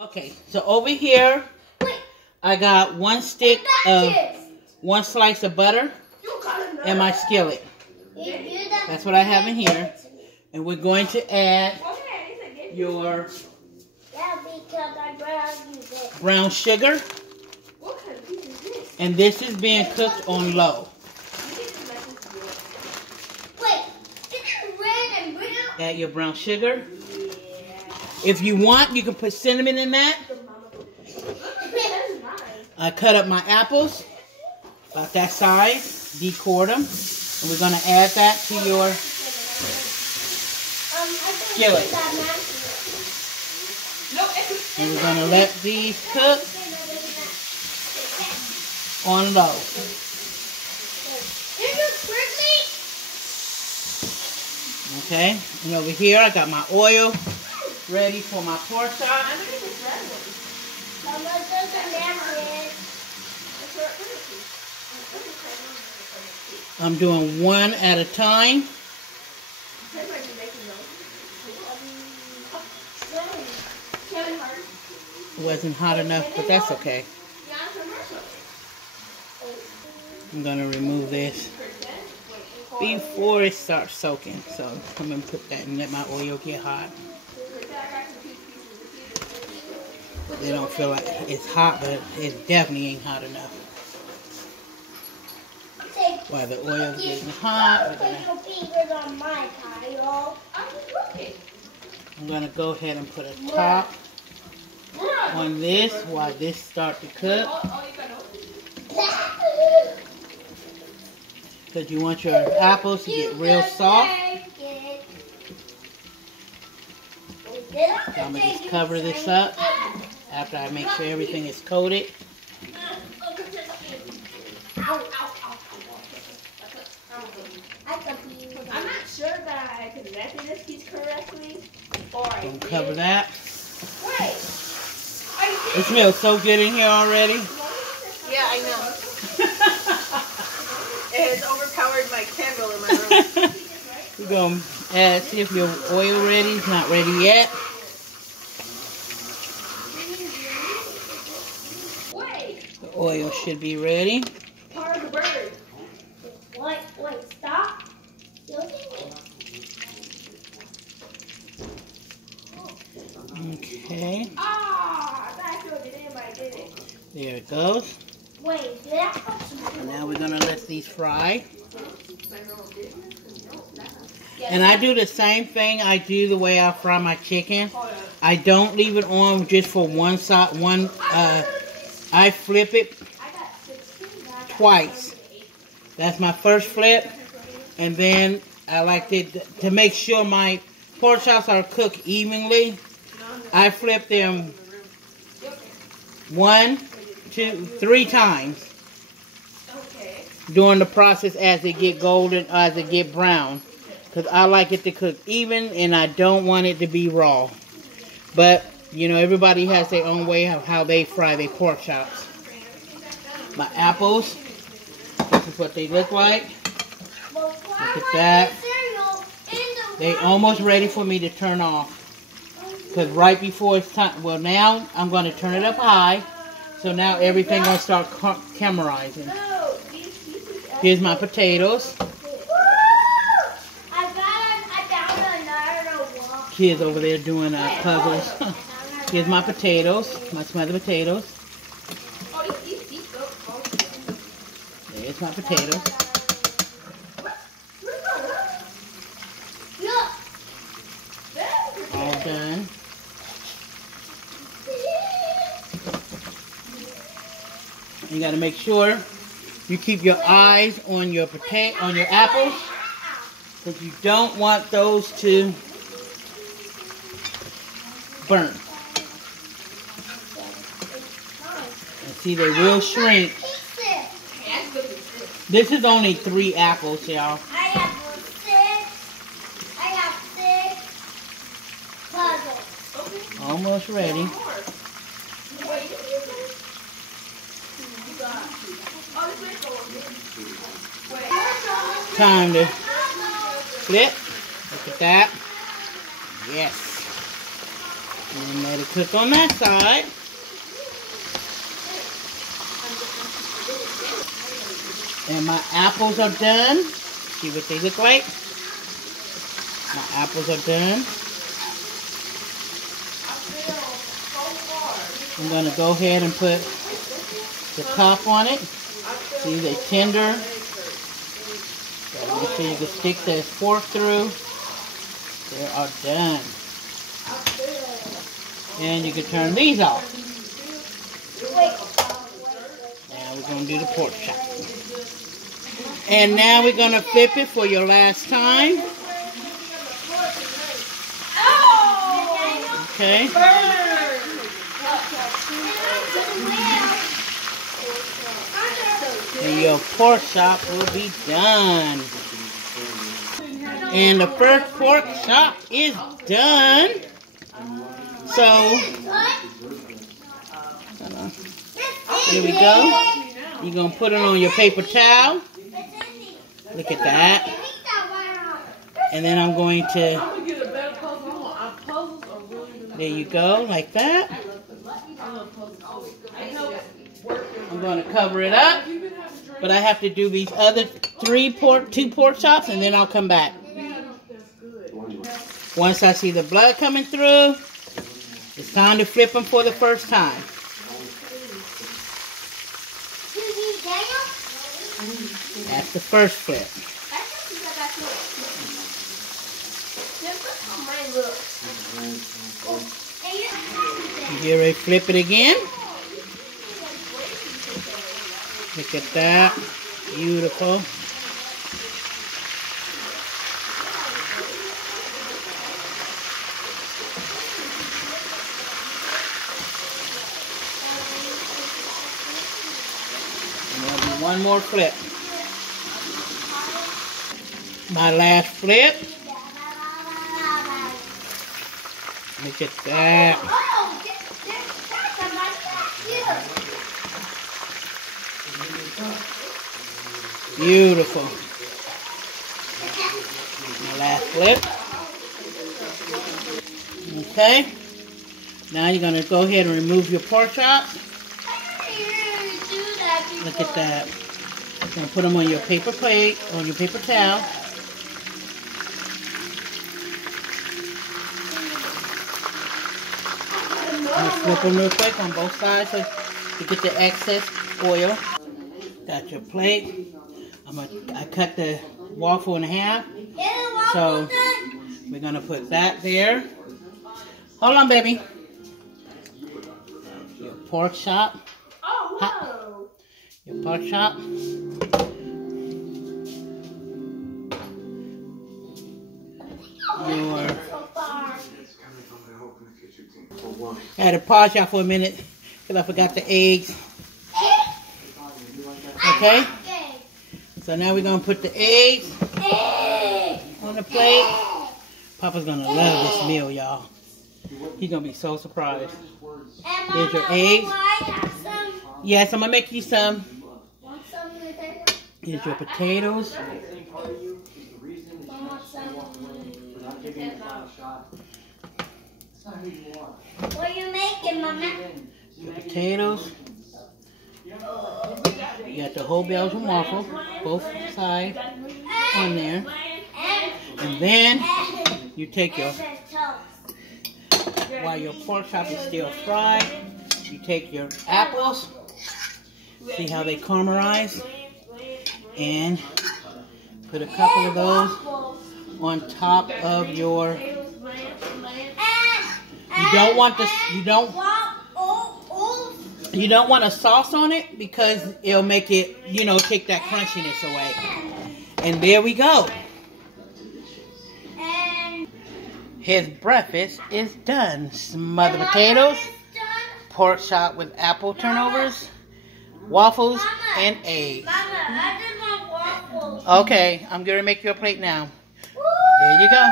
Okay, so over here, I got one slice of butter in my skillet. That's what I have in here. And we're going to add your brown sugar. And this is being cooked on low. Add your brown sugar. If you want, you can put cinnamon in that. I cut up my apples about that size, decored them, and we're going to add that to your skillet. And we're going to let these cook on low. Okay, and over here I got my oil ready for my pork chop. I'm doing one at a time. It wasn't hot enough, but that's okay. I'm going to remove this before it starts soaking. So I'm going to put that and let my oil get hot. They don't feel like it's hot, but it definitely ain't hot enough. While the oil's getting hot, I'm going to go ahead and put a top on this while this starts to cook. Because you want your apples to get real soft. So I'm going to just cover this up after I make sure everything is coated. I'm not sure that I can measure this piece correctly. Don't cover that. It smells so good in here already. Yeah, I know. It has overpowered my candle in my room. We're going to add, see if your oil ready. It's not ready yet. The oil should be ready. Part of the bird. Wait, stop. Okay. I did it. There it goes. And now we're going to let these fry. And I do the same thing I do the way I fry my chicken. I don't leave it on just for one side. I flip it twice. That's my first flip. And then I like to make sure my pork chops are cooked evenly. I flip them 1, 2, 3 times during the process as they get golden, as they get brown. Because I like it to cook even and I don't want it to be raw. But, you know, everybody has their own way of how they fry their pork chops. My apples, this is what they look like. Look at that. They're almost ready for me to turn off. Because right before it's time, well now I'm going to turn it up high. So now everything's going to start caramelizing. Here's my potatoes. Kids over there doing puzzles. Here's my potatoes, my smothered potatoes. There's my potatoes. All done. You got to make sure you keep your eyes on your apples, because you don't want those to burn. And see, they will shrink. This is only 3 apples, y'all. I have 6 puzzles. Almost ready. Time to flip. Look at that. Yes. And let it cook on that side. And my apples are done. See what they look like? My apples are done. I'm going to go ahead and put the top on it. See, they're tender. So make sure you can stick the fork through. They are done. And you can turn these off. Now we're going to do the pork chop. And now we're going to flip it for your last time. Okay. And your pork chop will be done. And the first pork chop is done. So, here we go. You're going to put it on your paper towel. Look at that. And then I'm going to, there you go, like that. I'm going to cover it up. But I have to do these other two pork chops, and then I'll come back. Once I see the blood coming through, it's time to flip them for the first time. That's the first flip. You get ready to flip it again. Look at that. Beautiful. And there'll be one more flip. My last flip. Look at that. Beautiful. My last flip. Okay. Now you're going to go ahead and remove your pork chops. Look at that. You're going to put them on your paper plate, on your paper towel. Flip them real quick on both sides so you get the excess oil. Got your plate. I cut the waffle in half. So we're going to put that there. Hold on, baby. Your pork chop. Your pork chop. I had to pause y'all for a minute because I forgot the eggs. Okay? So now we're going to put the eggs on the plate. Papa's going to love this meal, y'all. He's going to be so surprised. There's your eggs. Yes, I'm going to make you some. Here's your potatoes. What are you making, Mama? Your potatoes. You got the whole Belgian waffle, both sides on there. And then you take your, while your pork chop is still fried, you take your apples, see how they caramelize, and put a couple of those on top of your, you don't want a sauce on it because it'll make it, take that crunchiness away. And there we go. His breakfast is done. Smothered potatoes, pork chop with apple turnovers, waffles, and eggs. Mama, I just want waffles. Okay, I'm going to make you a plate now. There you go.